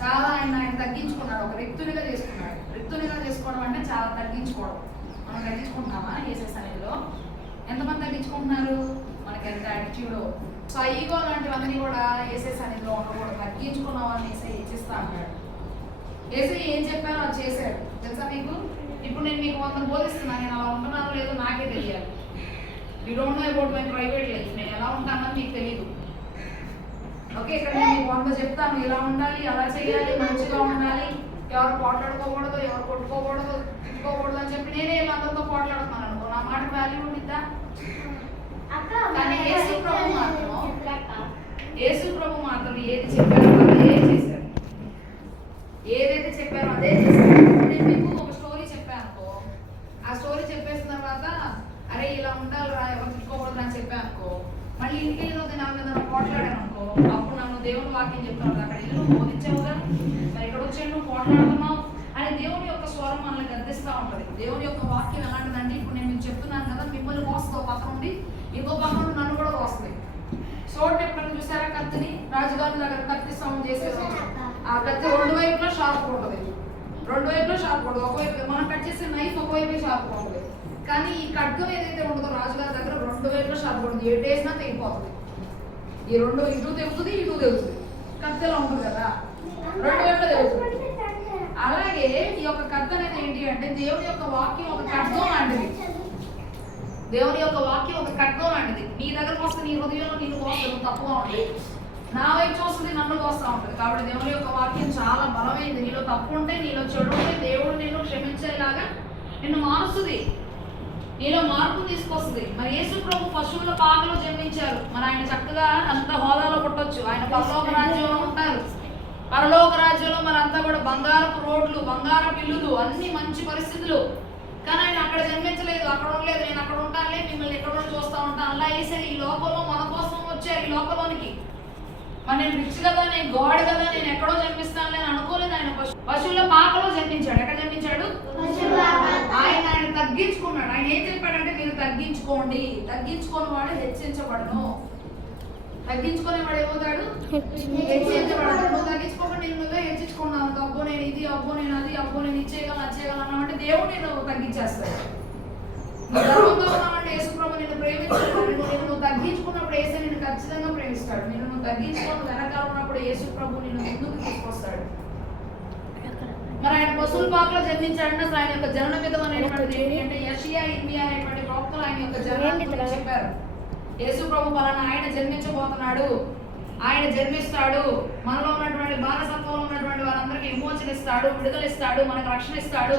చాలా ఆయన తగ్గించుకున్నాడు, ఒక రిక్తునిగా చేసుకున్నాడు. రిక్తునిగా చేసుకోవడం అంటే చాలా తగ్గించుకోవడం. మనం తగ్గించుకుంటున్నామా ఏసే సన్నిధిలో? ఎంతమంది తగ్గించుకుంటున్నారు? మనకి ఎంత యాటిట్యూడ్. సో ఈగో లాంటివన్నీ కూడా ఏసే సన్నిధిలో ఉండకూడదు. తగ్గించుకున్న వాళ్ళని ఏసే ఇచ్చిస్తా అన్నాడు. ఏసే ఏం చెప్పారో అది చేశాడు. తెలుసా మీకు? ఇప్పుడు నేను మీకు 100 బోధిస్తున్నాను, నేను అలా ఉంటున్నానో లేదో నాకే తెలియాలి. You don't know about my private life. నేను ఎలా ఉంటానని మీకు తెలియదు. ఓకే, ఇక్కడ నేను మీకు 100 చెప్తాను, ఇలా ఉండాలి, అలా చేయాలి, మంచిగా ఉండాలి, ఎవరు పోట్లాడుకోకూడదు, ఎవరు కొట్టుకోకూడదు, తిట్టుకోకూడదు అని చెప్పి నేనే వీళ్ళందరితో పోట్లాడుతున్నాను అనుకో, నా మాట వాల్యూ ఉండిద్దా? కానీ యేసు ప్రభు మాత్రం ఏది చెప్పారో అదే చేశారు. ఏదైతే చెప్పారో అదే చేశారు. నేను మీకు ఒక స్టోరీ చెప్పాను అనుకో, ఆ స్టోరీ చెప్పేసిన తర్వాత అరే ఇలా ఉండాలిరా, ఎవరు తిట్టుకోకూడదు అని చెప్పాను అనుకో, మళ్ళీ ఇంటికి ఏదో నా మీద పోట్లాడాను అనుకో, అప్పుడు నన్ను దేవుని వాక్యం చెప్తాను, అక్కడ ఇల్లు బోధించావుగా, మరి ఇక్కడ వచ్చి నువ్వు పోట్లాడుతున్నావు అని దేవుని యొక్క స్వరం మనల్ని గద్దిస్తూ ఉంటుంది. దేవుని యొక్క వాక్యం ఎలాంటిదండి? ఇప్పుడు నేను మీకు చెప్తున్నాను కదా, మిమ్మల్ని మోస్తో పక్కన ఉండి ఇంకో పక్కన నన్ను కూడా వస్తుంది. సోట్ ఎప్పుడైనా చూసారా? కత్తిని రాజుగారి దగ్గర కత్తి సౌండ్ చేసేది. ఆ కత్తి 2 వైపులా షార్ప్ ఉంటుంది, 2 వైపులా షార్ప్ ఉంటుంది. ఒకవైపు మనం కట్ చేసే నైఫ్ ఒకవైపే షార్ప్ ఉంటుంది. కానీ ఈ ఖడ్గం ఏదైతే ఉంటుందో రాజుగారి దగ్గర 2 వైపులా షార్ప్ ఉంటుంది. ఏ టేసినా తెగిపోతుంది. ఈ 2 ఇటు తెగుతుంది, ఇటు తెగుతుంది. కత్తిలా ఉంటుంది కదా, 2 వైపులా తెగుతుంది. అలాగే ఈ యొక్క కత్తి అనేది ఏంటి అంటే దేవుని యొక్క వాక్యం ఒక ఖడ్గం లాంటిది. దేవుని యొక్క వాక్యం ఒక ఖడ్గం లాంటిది. నీ దగ్గరకు వస్తే నీ హృదయంలో నిన్ను కోస్తుంది, తప్పుగా ఉంటుంది. నా వైపు చూస్తుంది, నన్ను కోస్తూ ఉంటుంది. కాబట్టి దేవుని యొక్క వాక్యం చాలా బలమైంది. నీలో తప్పు ఉంటే, నీలో చెడు ఉంటే దేవుడు నిన్ను క్షమించేలాగా నిన్ను మారుస్తుంది, నీలో మార్పు తీసుకొస్తుంది. మరి యేసు ప్రభు పశువుల పాకలో జన్మించారు. మరి ఆయన చక్కగా అంత హోదాలో పుట్టొచ్చు. ఆయన పరలోక రాజ్యంలో ఉంటారు. పరలోక రాజ్యంలో మరి అంతా కూడా బంగారపు రోడ్లు, బంగారపు ఇల్లులు, అన్ని మంచి పరిస్థితులు. కానీ ఆయన అక్కడ జన్మించలేదు, అక్కడ ఉండలేదు. నేను అక్కడ ఉంటానులే, మిమ్మల్ని ఎక్కడ చూస్తూ ఉంటాను అలా వేసారు. ఈ లోకంలో మన కోసం వచ్చారు ఈ లోకంలోనికి. మరి నేను రిచ్ కదా, నేను గాడ్ కదా, నేను ఎక్కడో జన్మిస్తానులే అని అనుకోలేదు. ఆయన పశువుల పాకలో జన్మించాడు. ఎక్కడ జన్మించాడు? ఆయన తగ్గించుకున్నాడు. ఆయన ఏం చెప్పాడంటే మీరు తగ్గించుకోండి, తగ్గించుకుని వాడు హెచ్చించబడను. తగ్గించుకునేవాడు ఏమవుతాడు? హెచ్చించబడతాడు. నువ్వు తగ్గించుకోకుండా నేను నువ్వే హెచ్చించుకున్నావు, అబ్బో నేను ఇది, అబ్బో నేను అది, అబ్బో నేను ఇచ్చేయగలను, అచ్చేయగలను అన్నామంటే దేవుడు నేను తగ్గించేస్తాడు. గర్వంగా ఉన్నామంటే యేసు ప్రభు నిన్ను ప్రేమించాడు. నువ్వు తగ్గించుకున్నప్పుడు యేసు నిన్ను ఖచ్చితంగా ప్రేమిస్తాడు. నువ్వు తగ్గించుకుని వెనకాల ఉన్నప్పుడు యేసు ప్రభు నిన్ను ముందుకు తీసుకొస్తాడు. మరి ఆయన పశువుల పాకలో జన్మించాడంటే అసలు ఆయన యొక్క జనన విధం అనేటువంటిది ఏంటి అంటే యెషయా, ఇర్మియా అనేటువంటి ప్రవక్తలు ఆయన యొక్క జననం చెప్పారు. యేసు ప్రభు పలానా ఆయన జన్మించబోతున్నాడు, ఆయన జన్మిస్తాడు, మనలో ఉన్నటువంటి బానిసత్వంలో ఉన్నటువంటి వారందరికీ విమోచన ఇస్తాడు, విడుదల ఇస్తాడు, మనకు రక్షణ ఇస్తాడు.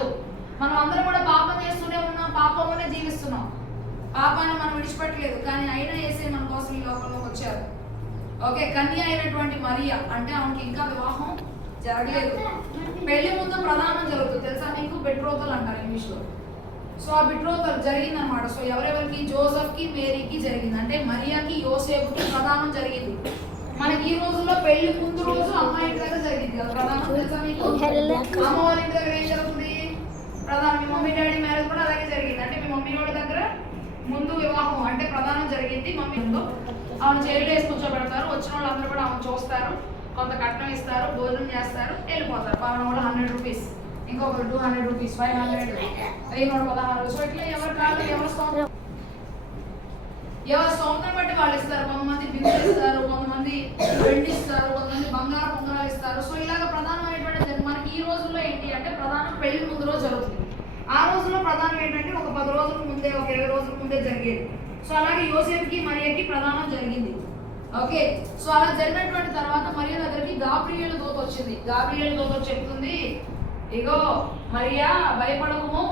మనం అందరం కూడా పాపం చేస్తూనే ఉన్నాం, పాపంలోనే జీవిస్తున్నాం, పాపాన్ని మనం విడిచిపెట్టలేదు. కానీ అయినా యేసే మన కోసం ఈ లోకంలోకి వచ్చారు. ఓకే, కన్య అయినటువంటి మరియా అంటే ఆమెకి ఇంకా వివాహం జరగలేదు. పెళ్లి ముందు ప్రధానం జరుగుతుంది తెలుసా మీకు? బెట్రోతల్ అంటారు ఇంగ్లీష్లో. సో ఆ బెట్రోతల్ జరిగిందనమాట. సో ఎవరెవరికి? జోసెఫ్కి, మేరీకి జరిగింది. అంటే మరియాకి, యోసేపుకి ప్రధానం జరిగింది. మనకి ఈ రోజుల్లో పెళ్లి ముందు రోజు అమ్మాయి ఇంటి దగ్గర జరిగింది కదా ప్రధానం, తెలుసా మీకు? అమ్మ వాళ్ళ ఇంటి దగ్గర ఏం జరుగుతుంది? ప్రధానం. మీ మమ్మీ డాడీ మ్యారేజ్ కూడా అలాగే జరిగింది. అంటే మీ మమ్మీ వాళ్ళ దగ్గర ముందు వివాహం అంటే ప్రధానం జరిగింది. మమ్మీ ముందు ఆమెను చైర్లో వేసి కూర్చోబెడతారు. వచ్చిన వాళ్ళందరూ కూడా ఆమెను చూస్తారు, కొంత కట్నం ఇస్తారు, భోజనం చేస్తారు, వెళ్ళిపోతారు. పలానా వాళ్ళు 100 రూపీస్, ఇంకొకరు 200 రూపీస్, 500, 1116. సో ఇట్లా ఎవరు కాదు, ఎవరు సొంతం బట్టి వాళ్ళు ఇస్తారు. కొంతమంది బిందెలు ఇస్తారు, కొంతమంది వెండి ఇస్తారు, కొంతమంది బంగారం ఉంగరాలు ఇస్తారు. సో ఇలాగ ప్రధానమైనటువంటి మనకి ఈ రోజుల్లో ఏంటి అంటే ప్రధానం పెళ్లి ముందు రోజు జరుగుతుంది. ఆ రోజుల్లో ప్రధానం ఏంటంటే ఒక 10 రోజుల ముందే, ఒక 20 రోజుల ముందే జరిగేది. సో అలాగే యోసేపుకి, మరియకి ప్రధానం జరిగింది. ఓకే, సో అలా జరిగినటువంటి తర్వాత మరియ దగ్గరికి గాబ్రియేలు దూత వచ్చింది. గాబ్రియేలు దూత చెప్తుంది, ఇగో మరియా భయపడము,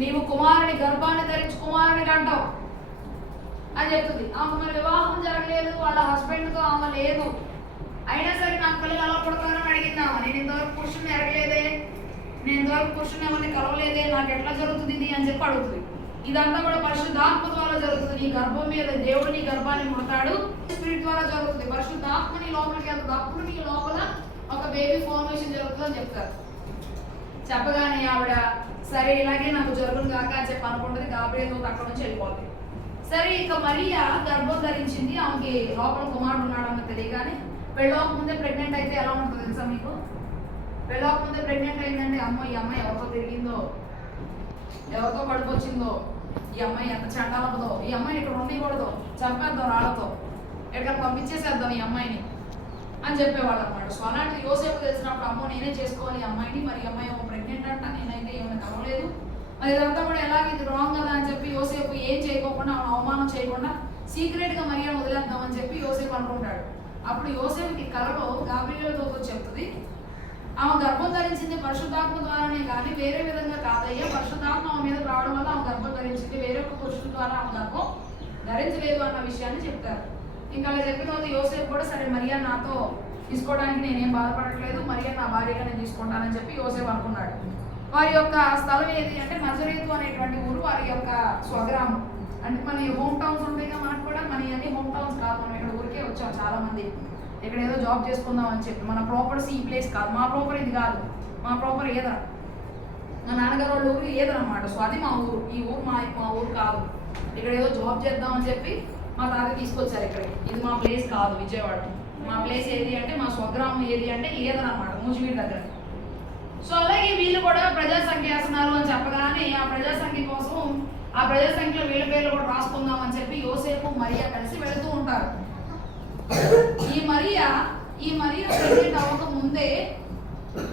నీవు కుమారుని గర్భాన్ని ధరించి కుమారుని కంటావు అని చెప్తుంది. ఆమె మరి వివాహం జరగలేదు, వాళ్ళ హస్బెండ్తో ఆమె లేదు. అయినా సరే నాకు పిల్లలు ఎలా పుడతారని అడిగింది ఆమె. నేను ఇంతవరకు పురుషుని ఎరగలేదే, నేను ఇంతవరకు పురుషుని ఎవరిని కలవలేదే, నాకు ఎట్లా జరుగుతుంది ఇది అని చెప్పి అడుగుతుంది. ఇదంతా కూడా పరిశుద్ధాత్మ ద్వారా జరుగుతుంది. నీ గర్భం మీద దేవుడు నీ గర్భాన్ని ముడతాడు, స్పిరిట్ ద్వారా జరుగుతుంది. పరిశుద్ధాత్మ నీ లోపలికి వెళ్తుంది, అప్పుడు నీ లోపల ఒక బేబీ ఫార్మేషన్ జరుగుతుందని చెప్తారు. చెప్పగానే ఆవిడ సరే ఇలాగే నాకు జరుగును కాక అని చెప్పి అనుకుంటుంది. గాబ్రియేలు అక్కడ నుంచి వెళ్ళిపోతుంది. సరే ఇక మరియా గర్భం ధరించింది. ఆమెకి లోపల కుమారుడు ఉన్నాడని తెలియగానే పెళ్ళోక ముందే ప్రెగ్నెంట్ అయితే ఎలా ఉంటుంది తెలుసా మీకు? పెళ్ళవకముందే ప్రెగ్నెంట్ అయిందండి. అమ్మో ఈ అమ్మాయి ఎవరితో తిరిగిందో, ఎవరితో కడుపు వచ్చిందో, ఈ అమ్మాయి ఎంత చండాలదో, ఈ అమ్మాయి ఇక్కడ ఉండకూడదు, చంపేద్దాం రాళ్ళతో, ఎక్కడ పంపించేసేద్దాం ఈ అమ్మాయిని అని చెప్పేవాళ్ళు అన్నమాట. సో అలాంటి యోసేపు తెలిసినప్పుడు అమ్మో నేనే చేసుకోవాలి ఈ అమ్మాయిని, మరి ఈ అమ్మాయి ఏమో ప్రెగ్నెంట్ అంట, నేనైతే ఏమైనా కలవలేదు, మరి ఇదంతా కూడా ఎలాగ ఇది రాంగ్ కదా అని చెప్పి యోసేపు ఏం చేయకోకుండా ఆమె అవమానం చేయకుండా సీక్రెట్గా మరియాను వదిలేద్దామని చెప్పి యోసేపు అనుకుంటాడు. అప్పుడు యోసేపుకి కలలో గాబ్రియేలు దూత చెప్తుంది, ఆమె గర్భం ధరించింది పరిశుద్ధాత్మ ద్వారానే కానీ వేరే విధంగా కాదయ్యా, పరిశుద్ధాత్మ ఆమె మీదకి రావడం వల్ల ఆమె గర్భం ధరించింది, వేరే ఒక పురుషుల ద్వారా ఆమె గర్భం ధరించలేదు అన్న విషయాన్ని చెప్తారు. ఇంకా అలా చెప్పిన తర్వాత యోసేపు కూడా సరే మరియా నాతో తీసుకోవడానికి నేనేం బాధపడట్లేదు, మరియా నా భార్యగా నేను తీసుకుంటానని చెప్పి యోసేపు అనుకున్నాడు. వారి యొక్క స్థలం ఏది అంటే నజరేతు అనేటువంటి ఊరు వారి యొక్క స్వగ్రామం. అంటే మన హోమ్ టౌన్స్ ఉంటాయిగా, మనకు కూడా మన అన్ని హోమ్ టౌన్స్ కాదు, మనం ఇక్కడ ఊరికే వచ్చాం చాలా మంది, ఇక్కడ ఏదో జాబ్ చేసుకుందాం అని చెప్పి. మన ప్రాపర్స్ ఈ ప్లేస్ కాదు, మా ప్రాపర్ ఇది కాదు, మా ప్రాపర్ ఏదర, మా నాన్నగారు వాళ్ళ ఊరు ఏదరన్నమాట. సో అది మా ఊరు, ఈ ఊరు మా ఊరు కాదు, ఇక్కడ ఏదో జాబ్ చేద్దాం అని చెప్పి మా తాత తీసుకొచ్చారు ఇక్కడికి. ఇది మా ప్లేస్ కాదు విజయవాడ, మా ప్లేస్ ఏది అంటే మా స్వగ్రామం ఏది అంటే ఏదనమాట మూజివీడి దగ్గర. సో అలాగే వీళ్ళు కూడా ప్రజా సంఖ్య వేస్తున్నారు అని చెప్పగానే ఆ ప్రజా సంఖ్య కోసం ఆ ప్రజా సంఖ్యలో వీళ్ళ పేర్లు కూడా రాసుకుందాం అని చెప్పి యోసేపు మరియా కలిసి వెళుతూ ఉంటారు. ఈ మరియా ప్రెగ్నెంట్ అవ్వక ముందే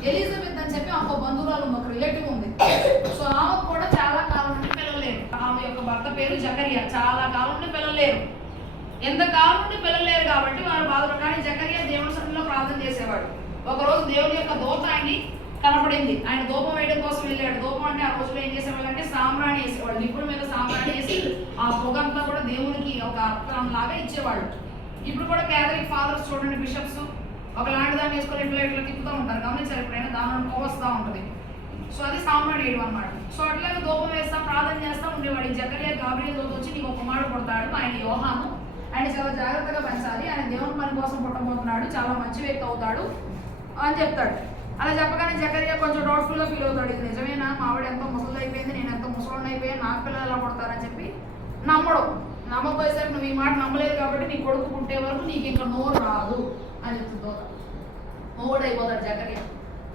ఎలిజబెత్ అని చెప్పి ఒక బంధువురాలు ఉంది, ఒక రిలేటివ్ ఉంది. సో ఆమె కూడా చాలా కాలం నుండి పిల్లలేరు. ఆమె యొక్క భర్త పేరు జకరియా, చాలా కాలం నుండి పిల్లలేరు. ఎంత కాలం నుండి పిల్లలేరు కాబట్టి వారు బాధలు. కానీ జకరియా దేవుని సన్నిధిలో ప్రార్థన చేసేవాడు. ఒకరోజు దేవుని యొక్క దూత ఆయన్ని కనపడింది. ఆయన ధూపం వేయడం కోసం వెళ్ళాడు. ధూపం అంటే ఆ రోజులో ఏం చేసేవాళ్ళు అంటే సాంబ్రాణి వేసేవాళ్ళు, నిప్పుల మీద సాంబ్రాణి వేసి ఆ పొగంతా కూడా దేవునికి ఒక అర్థం లాగా ఇచ్చేవాళ్ళు. ఇప్పుడు కూడా క్యాథలిక్ ఫాదర్స్ చూడండి, బిషప్స్ ఒకలాంటి దాన్ని వేసుకొని ఇట్లా తిప్పుతూ ఉంటారు, గమనించారు ఎప్పుడైనా, దాని పొగ వస్తూ ఉంటుంది. సో అది సాంబ్రాణి వేయడం అనమాట. సో అట్లాగే ధూపం వేస్తా ప్రార్థన చేస్తూ ఉండేవాడు. జకరియా గాబ్రియేలు దూత వచ్చి నీకు ఒక కుమారుడు పుడతాడు, ఆయన యోహాను, ఆయన చాలా జాగ్రత్తగా పెంచాలి, ఆయన దేవుని పని కోసం పుట్టబోతున్నాడు, చాలా మంచి వ్యక్తి అవుతాడు అని చెప్తాడు. అలా చెప్పగానే జకరియా కొంచెం డౌట్ఫుల్గా ఫీల్ అవుతాడు, ఇది నిజమేనా, మా ఆవిడ ఎంతో ముసలి అయిపోయింది, నేను ఎంతో ముసలిని అయిపోయాను, నాకు పిల్లలు ఎలా పుడతారని చెప్పి నమ్మకపోయేసరికి నువ్వు ఈ మాట నమ్మలేదు కాబట్టి నీ కొడుకు పుట్టే వరకు నీకు ఇంకా నోరు రాదు అని చెప్తుంది. మూడు అయిపోతాడు జకరియా.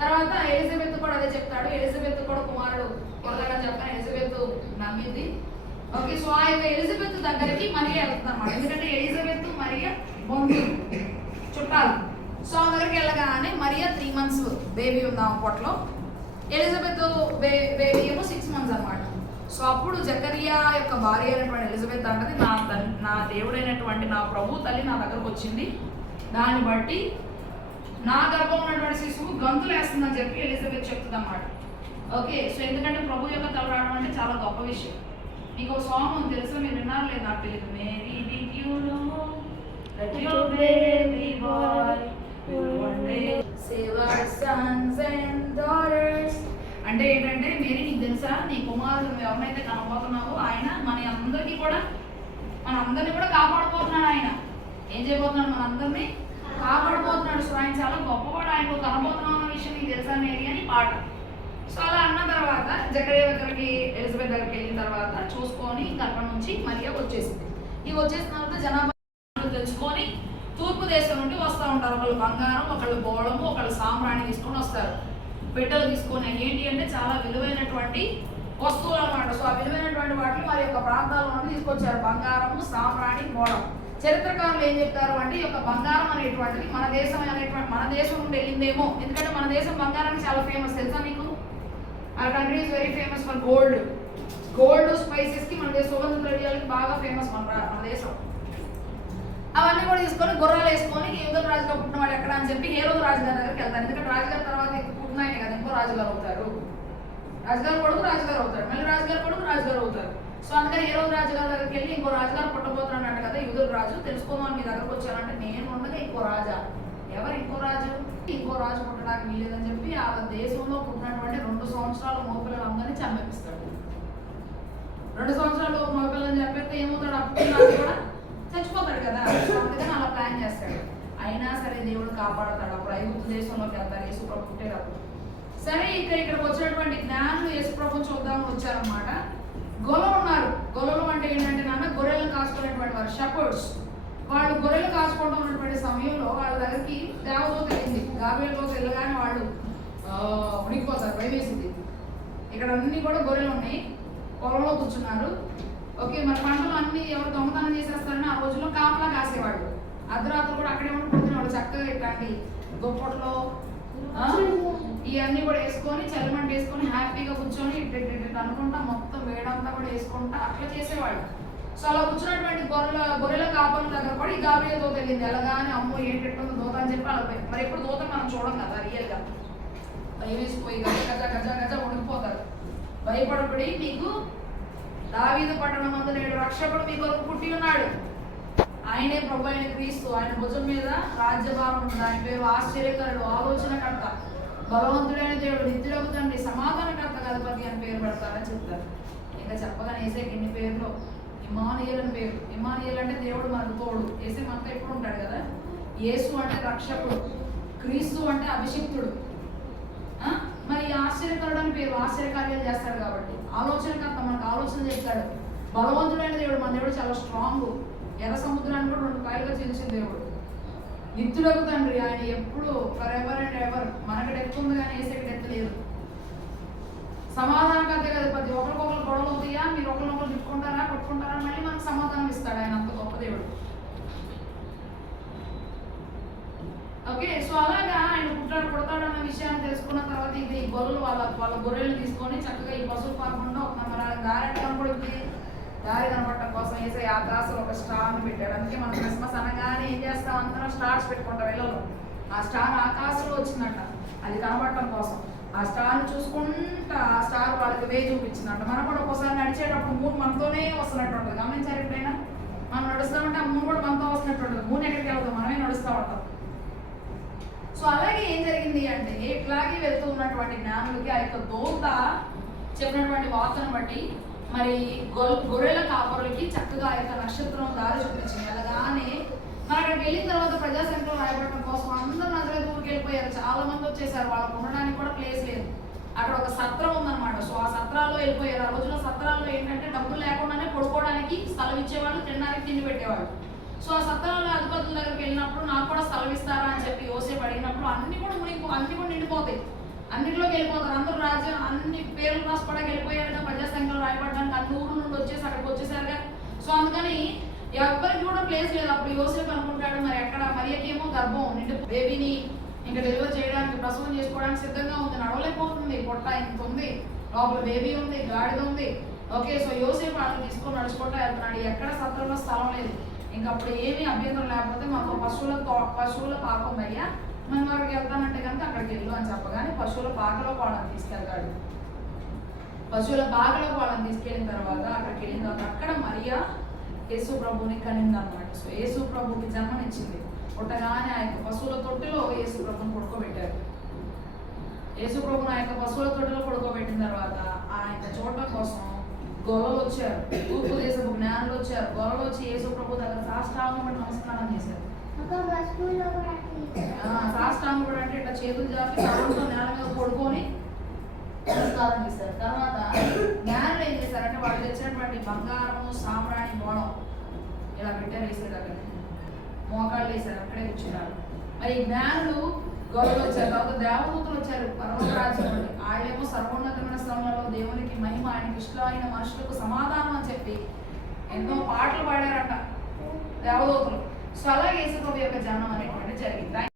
తర్వాత ఎలిజబెత్ కూడా అదే చెప్తాడు. ఎలిజబెత్ కూడా కుమారుడు పుడతాడని చెప్పాను. ఎలిజబెత్ నమ్మింది. ఓకే, సో ఆ యొక్క ఎలిజబెత్ దగ్గరికి మరియా వెళ్తుంది అనమాట. ఎందుకంటే ఎలిజబెత్ మరియా బంధువులు, చుట్టాలు. సో ఆ దగ్గరికి వెళ్ళగానే మరియా 3 months బేబీ ఉంది ఆమె పొట్టలో, ఎలిజబెత్ బేబీ ఏమో 6 months అనమాట. సో అప్పుడు జకరియా యొక్క భార్య అయినటువంటి ఎలిజబెత్ అంటది, నా దేవుడైనటువంటి నా ప్రభు తల్లి నా దగ్గరకు వచ్చింది, దాన్ని బట్టి నా గర్భం ఉన్నటువంటి శిశువు గంతులు వేస్తుందని చెప్పి ఎలిజబెత్ చెప్తుంది అన్నమాట. ఓకే, సో ఎందుకంటే ప్రభు యొక్క తల రావడం అంటే చాలా గొప్ప విషయం. మీకు ఒక సాంగ్ ఉంది తెలుసా, మీరు విన్నారు లేదు నాకు తెలియదు, Mary did you know that your baby boy will one day save our sons and daughters. అంటే ఏంటంటే మేరీ నీకు తెలుసా, నీ కుమారుడు నువ్వు ఎవరినైతే కనబోతున్నావో ఆయన మన అందరినీ కూడా కాపాడబోతున్నాడు. ఆయన ఏం చేయబోతున్నాడు, మన అందరినీ కాపాడబోతున్నాడు. సో ఆయన చాలా గొప్పవాడు, ఆయన కనబోతున్నావు అన్న విషయం నీకు తెలుసా మేరీ అని పాట. సో అలా అన్న తర్వాత జకరియా దగ్గరికి ఎలిజబెత్ దగ్గరికి వెళ్ళిన తర్వాత చూసుకొని అక్కడ నుంచి మరియా వచ్చేసింది. ఈ వచ్చేసిన తర్వాత జనాభా తెలుసుకొని తూర్పు దేశం నుండి వస్తూ ఉంటారు. ఒకళ్ళు బంగారం, ఒకళ్ళు గోళము, ఒకళ్ళు సాంబ్రాణి తీసుకొని వస్తారు, పెట్టెలు తీసుకొని. ఏంటి అంటే చాలా విలువైనటువంటి వస్తువులు అన్నమాట. సో ఆ విలువైనటువంటి వాటిని వారి యొక్క ప్రాంతాల నుండి తీసుకొచ్చారు, బంగారము, సాంబ్రాణి, గోళం. చరిత్రకారులు ఏం చెప్తారు అంటే ఈ యొక్క బంగారం అనేటువంటిది మన దేశం నుండి వెళ్ళిందేమో. ఎందుకంటే మన దేశం బంగారానికి చాలా ఫేమస్, తెలుసా మీకు? our country is very famous for gold spices కి మన దేశం సుగంధ ద్రవ్యాలకి బాగా ఫేమస్ మన దేశం. అవన్నీ కూడా తీసుకొని గుర్రాలు వేసుకొని యూదుల రాజుగా పుట్టినవాడు ఎక్కడ అని చెప్పి హేరోదు రాజుగారి దగ్గరికి వెళ్తారు. ఎందుకంటే రాజుగారి తర్వాత పుట్టిన ఆయన కదా ఇంకో రాజుగారు అవుతారు, రాజుగారు కొడుకు రాజుగారు అవుతారు, మళ్ళీ రాజుగారు కొడుకు రాజుగారు అవుతారు. సో అందుకని హేరోదు రాజుగారి దగ్గరికి వెళ్ళి ఇంకో రాజుగారు పుట్టబోతున్నాడు కదా యూదుల రాజు, తెలుసుకుందాం మీ దగ్గరకు వచ్చారంటే నేను ఉండగా ఇంకో రాజా, ఎవరు ఇంకో రాజు పుట్టడానికి వీలేదని చెప్పి ఆ దేశంలో పుట్టినటువంటి 2 సంవత్సరాల మగపిల్లలందరినీ చంపేపిస్తాడు. 2 సంవత్సరాలు మగపిల్లని చంపేస్తే ఏమవుతాడు, అప్పుడు రాజు కూడా చచ్చిపోతాడు కదా. సో అందుకని అలా ప్లాన్ చేస్తాడు. అయినా సరే దేవుడు కాపాడతాడు. అప్పుడు ఐగుప్తు దేశంలోకి వెళ్తారు యేసుప్రభు పుట్టేటప్పుడు. సరే ఇక్కడికి వచ్చినటువంటి జ్ఞానులు యేసుప్రభుని చూద్దామని వచ్చారన్నమాట. గొల్లలు ఉన్నారు. గొల్లలు అంటే ఏంటంటే గొర్రెలను కాసుకునేటువంటి వారు, షెపర్డ్స్. వాళ్ళు గొర్రెలు కాచుకుంటూ ఉన్నటువంటి సమయంలో వాళ్ళ దగ్గరికి దేవదూత వెళ్ళింది. గాబ్రియేలు దూత వాడు ఉడికిపోతారు, భయం వేసింది. ఇక్కడ అన్ని కూడా గొర్రెలు ఉన్నాయి, పొలంలో కూర్చున్నారు. ఓకే, మరి పంటలు అన్ని ఎవరు దొంగతనం చేసేస్తారని ఆ రోజుల్లో కాపలా కాసేవాడు. అర్ధరాత్రులు కూడా అక్కడే ఉండి కూర్చునేవాడు. చక్కగా ఇట్లాంటి దుప్పట్లో ఇవన్నీ కూడా వేసుకొని చలిమంట వేసుకొని హ్యాపీగా కూర్చొని ఇట్ అనుకుంటా మొత్తం వేడంతా కూడా వేసుకుంటా అట్లా చేసేవాడు. సో అలా కూర్చున్నటువంటి గొర్రెల కాపల దగ్గర కూడా ఈ గాబ్రియల్ దూత వెళ్ళింది. ఎలాగానే అమ్మో ఏంటంటుందో దూత అని చెప్పి అలా మరి ఎప్పుడు దూత మనం చూడం కదా రియల్గా. భయం వేసిపోయి గజ గజ గజ గజ ఉడికిపోతారు. భయపడబడి మీకు దావీదు పట్టణం మందు నేడు రక్షకుడు మీ కొరకు పుట్టి ఉన్నాడు, ఆయనే ప్రభు అయిన క్రీస్తు, ఆయన భుజం మీద రాజ్యభారం ఉంది, ఆయన పేరు ఆశ్చర్యకరుడు, ఆలోచనకర్త, బలవంతుడైన దేవుడు, నిత్యులకు తండ్రి, సమాధానకర్త అధిపతి అని పేరు పెడతారని చెప్తారు. ఇంకా చెప్పగానే వేసే ఇన్ని పేర్లు ఇమ్మానుయేల్ అని పేరు. ఇమ్మానుయేల్ అంటే దేవుడు మనకు తోడు. వేసే మనతో ఎప్పుడు ఉంటాడు కదా. యేసు అంటే రక్షకుడు, క్రీస్తు అంటే అభిషిక్తుడు. మరి ఆశ్చర్యకరుడు అని పేరు, ఆశ్చర్యకార్యాలు చేస్తాడు కాబట్టి. ఆలోచనకర్త, మనకు ఆలోచన చేస్తాడు. బలవంతుడైన దేవుడు, మన దేవుడు చాలా స్ట్రాంగ్. ఎర్ర సముద్రాన్ని కూడా 2 కాయలుగా చీల్చిన దేవుడు. నిత్యులకు తండ్రి, ఆయన ఎప్పుడు ఫర్ ఎవర్ అండ్ ఎవర్. మనకు డెత్ ఉంది కానీ వేసేకి డెత్ లేదు. సమాధానకర్త కదా, ప్రతి ఒకరికొకరు గొడవలు అవుతాయా, మీరు ఒకరినొకరు తిట్టుకుంటారా కొట్టుకుంటారా, మళ్ళీ మనకు సమాధానం ఇస్తాడు. ఆయన అంత గొప్ప దేవుడు. ఓకే, సో అలాగా ఆయన పుడతాడు అన్న విషయాన్ని తెలుసుకున్న తర్వాత ఇది గొర్రెలు వాళ్ళ గొర్రెలు తీసుకొని చక్కగా ఈ పశువు పాకుండా ఒక దారి కనపడుతుంది. దారి కనపడటం కోసం వేసే ఆకాశంలో ఒక స్టార్ పెట్టాడు. అందుకే మనం క్రిస్మస్ అనగానే ఏం చేస్తాం, అందరం స్టార్స్ పెట్టుకుంటాం వెళ్ళలో. ఆ స్టార్ ఆకాశంలో వచ్చిందంట, అది కనపడటం కోసం. ఆ స్టార్ చూసుకుంటా ఆ స్టార్ వాళ్ళకి వే చూపించిందంట. మనం కూడా ఒకసారి నడిచేటప్పుడు మూన్ మనతోనే వస్తున్నట్టు ఉంటుంది. గమనించారు ఎప్పుడైనా? మనం నడుస్తామంటే ఆ మూన్ కూడా మనతో వస్తున్నట్టు ఉంటుంది. మూన్ ఎక్కడికి వెళ్తాం, మనమే నడుస్తూ ఉంటాం. సో అలాగే ఏం జరిగింది అంటే, ఇట్లాగే వెళ్తూ ఉన్నటువంటి జ్ఞానులకి ఆ యొక్క దూత చెప్పినటువంటి వార్తను బట్టి మరి గొర్రెల కాపరులకి చక్కగా ఆ యొక్క నక్షత్రం దారి చూపించింది. అలాగానే మరి అక్కడికి వెళ్ళిన తర్వాత ప్రజాసంఖ్యలో రాయబడటం కోసం అందరూ నజరేతు ఊరికి వెళ్ళిపోయారు. చాలా మంది వచ్చేసారు, వాళ్ళకు ఉండడానికి కూడా ప్లేస్ లేదు. అక్కడ ఒక సత్రం ఉందన్నమాట. సో ఆ సత్రాల్లో వెళ్ళిపోయారు. ఆ రోజుల్లో సత్రాల్లో ఏంటంటే డబ్బులు లేకుండానే పడుకోవడానికి స్థలం ఇచ్చేవాళ్ళు, తినడానికి తిండి పెట్టేవాళ్ళు. సో ఆ సత్రాల్లో అధిపతుల దగ్గరికి వెళ్ళినప్పుడు నాకు కూడా స్థలం ఇస్తారా అని చెప్పి యోసేపు అడిగినప్పుడు అన్ని కూడా నిండిపోతాయి, అన్నింటిలోకి వెళ్ళిపోతారు. అందరూ రాజ్యం అన్ని పేర్లు రాసుకోవడానికి వెళ్ళిపోయారుగా, ప్రజాసంఖ్యలో రాయబడడానికి అన్ని ఊరు నుండి వచ్చేసి అక్కడికి వచ్చేసారుగా. సో అందుకని ఎవరికి కూడా ప్లేస్ లేదు. అప్పుడు యోసేపు అనుకుంటాడు, మరి ఎక్కడ మరియకేమో గర్భం నిండి బేబీని ఇంకా డెలివరీ చేయడానికి, ప్రసవం చేసుకోవడానికి సిద్ధంగా ఉంది, నడవలేకపోతుంది, పొట్ట ఇంత ఉంది, లోపల బేబీ ఉంది, గాడిద ఉంది. ఓకే, సో యోసేపు వాళ్ళని తీసుకొని నడుచుకుంటా వెళ్తున్నాడు. ఎక్కడ సత్రంలో స్థలం లేదు. ఇంకా అప్పుడు ఏమీ అభ్యంతరం లేకపోతే మాకు పశువుల పాక ఉందయ్యా, మనం అక్కడికి వెళ్తానంటే కనుక అక్కడికి వెళ్ళు అని చెప్పగానే పశువుల పాకలో వాళ్ళని తీసుకెళ్తాడు. పశువుల పాకలో వాళ్ళని తీసుకెళ్ళిన తర్వాత అక్కడికి వెళ్ళిన తర్వాత అక్కడ మరియా యేసు ప్రభుని కనిందన్నమాట. సో యేసు ప్రభుకి జన్మనిచ్చింది. పుట్టగానే ఆ యొక్క పశువుల తొట్టిలో యేసు ప్రభుని పడుకోబెట్టారు. యేసు ప్రభుని ఆ యొక్క పశువుల తొట్టిలో పడుకోబెట్టిన తర్వాత ఆయన చూడటం కోసం గొర్రెలు వచ్చారు, తూర్పు దేశపు జ్ఞానులు వచ్చారు. గొర్రెలు వచ్చి యేసు ప్రభు దగ్గర సాష్టాంగం నమస్కారం చేశారు. సాష్టాంగం కూడా అంటే ఇట్లా చేతులు జాపి సాయంతో నేల మీద పడుకొని నమస్కారం చేశారు. తర్వాత జ్ఞానులు ఏం చేశారంటే వాళ్ళు తెచ్చినటువంటి బంగారము, సాంబ్రాణి, బోళం ఇలా పెట్టారు. వేసారు అక్కడ మోకాళ్ళు వేశారు, అక్కడే కూర్చున్నారు. మరి జ్ఞానులు గొర్రెలు వచ్చారు. తర్వాత దేవదూతలు వచ్చారు పర్వత రాజ్యం నుండి. ఆయనేమో సర్వోన్నతమైన స్థలంలో దేవునికి మహిమ, ఆయనకి ఇష్టమైన మనుషులకు సమాధానం అని చెప్పి ఎన్నో పాటలు పాడారంట దేవదూతలు. సో అలాగే యేసు ప్రభు యొక్క జన్మం అనేటువంటి జరిగింది.